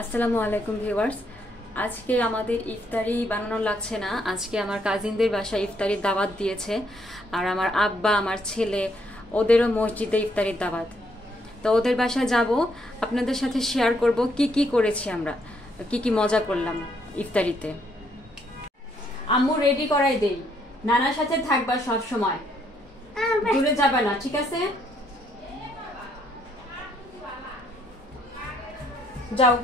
আসসালামু আলাইকুম ভিউয়ার্স। আজকে আমাদের ইফতারি বানানো লাগছে না, আজকে আমার কাজিনদের বাসায় ইফতারির দাওয়াত দিয়েছে। আর আমার আব্বা, আমার ছেলে, ওদেরও মসজিদে ইফতারির দাওয়াত। তো ওদের বাসায় যাব, আপনাদের সাথে শেয়ার করব কি কি করেছি আমরা, কি কি মজা করলাম ইফতারিতে। আম্মু রেডি করাই দেই, নানার সাথে থাকবা সব সময়, দূরে যাবে না, ঠিক আছে? যাও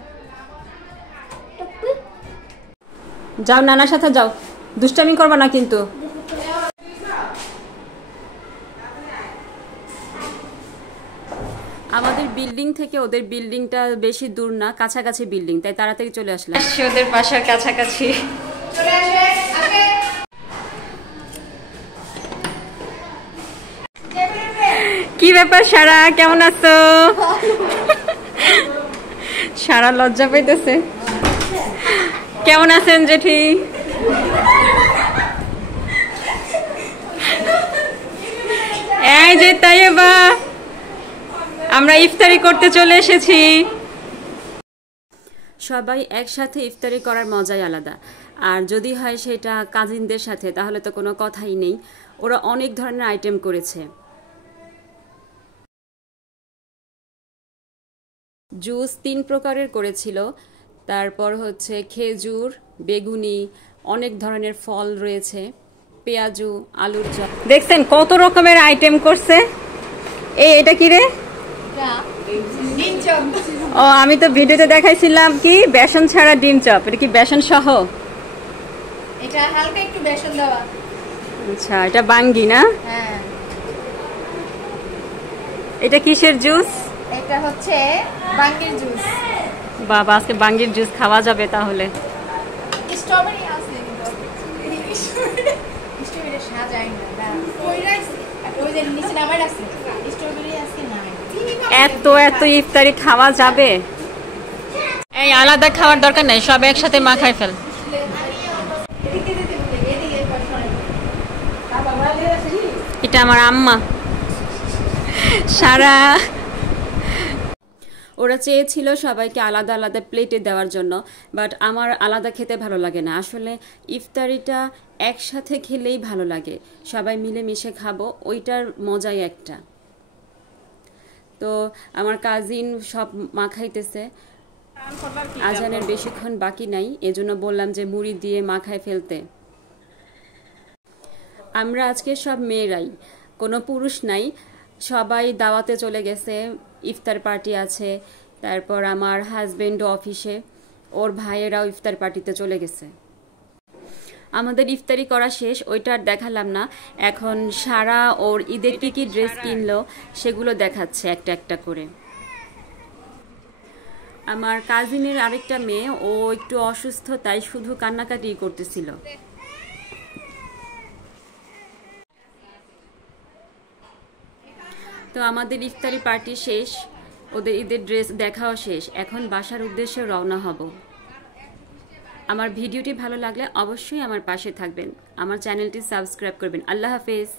যাও, নানার সাথে যাও, দুষ্টামি করবা না কিন্তু। আমাদের বিল্ডিং থেকে ওদের বিল্ডিংটা বেশি দূর না, কাছাকাছি বিল্ডিং, তাই তাড়াতাড়ি চলে আসলাম। ওদের বাসার কাছাকাছি। কি ব্যাপার সারা, কেমন আছো? সারা লজ্জা পাইতেছে। কেমন আছেন জেঠি? এই যে তাইবা, আমরা ইফতারি করতে চলে এসেছি। সবাই একসাথে ইফতারি করার মজাই আলাদা। আর যদি হয় সেটা কাজিনদের সাথে, তাহলে তো কোনো কথাই নেই। ওরা অনেক ধরনের আইটেম করেছে। জুস 3 প্রকারের করেছিল, তারপর হচ্ছে খেজুর, বেগুনি, অনেক ধরনের ফল রয়েছে, পেঁয়াজু, আলুর চপ। দেখছেন কত রকমের আইটেম করছে। এটা কি রে? ও, আমি তো ভিডিওতে দেখাইছিলাম কি বেসন ছাড়া ডিম চপ, এটা কি বেসন সহ? এটা হালকা একটু বেসন দেওয়া। আচ্ছা, এটা বাঙ্গি না? হ্যাঁ। এটা কিসের জুস? এটা হচ্ছে বাঙ্গির জুস। বাবা, আজকে বাঙ্গির জুস খাওয়া যাবে তাহলে। স্ট্রবেরি আছে কিন্তু স্ট্রবেরি সাজাই না। ওই যে নিচে নামাই রাখছে স্ট্রবেরি আছে না। এত এত ইফতারি খাওয়া যাবে? এই আলাদা খাওয়ার দরকার নাই, সব একসাথে মাখাই ফেল। এটা আমার আম্মা সারা। ওরা চেয়েছিল সবাইকে আলাদা আলাদা প্লেটে দেওয়ার জন্য, বাট আমার আলাদা খেতে ভালো লাগে না। আসলে ইফতারিটা একসাথে খেলেই ভালো লাগে, সবাই মিলেমিশে খাবো, ওইটার মজাই একটা। তো আমার কাজিন সব মাখাইতেছে, আজানের বেশিক্ষণ বাকি নাই, এজন্য বললাম যে মুড়ি দিয়ে মাখায় ফেলতে। আমরা আজকে সব মেয়েরাই, কোনো পুরুষ নাই, সবাই দাওয়াতে চলে গেছে, ইফতার পার্টি আছে। তারপর আমার হাজবেন্ড অফিসে, ওর ভাইয়েরাও ইফতার পার্টিতে চলে গেছে। আমাদের ইফতারি করা শেষ, ওইটা আর দেখালাম না। এখন সারা ওর ঈদের কি কি ড্রেস কিনলো সেগুলো দেখাচ্ছে একটা একটা করে। আমার কাজিনের আরেকটা মেয়ে, ও একটু অসুস্থ, তাই শুধু কান্নাকাটি করতেছিল। তো আমাদের ইফতারি পার্টি শেষ, ওদের ঈদের ড্রেস দেখাও শেষ, এখন বাসার উদ্দেশ্যে রওনা হব। আমার ভিডিওটি ভালো লাগলে অবশ্যই আমার পাশে থাকবেন, আমার চ্যানেলটি সাবস্ক্রাইব করবেন। আল্লাহ হাফেজ।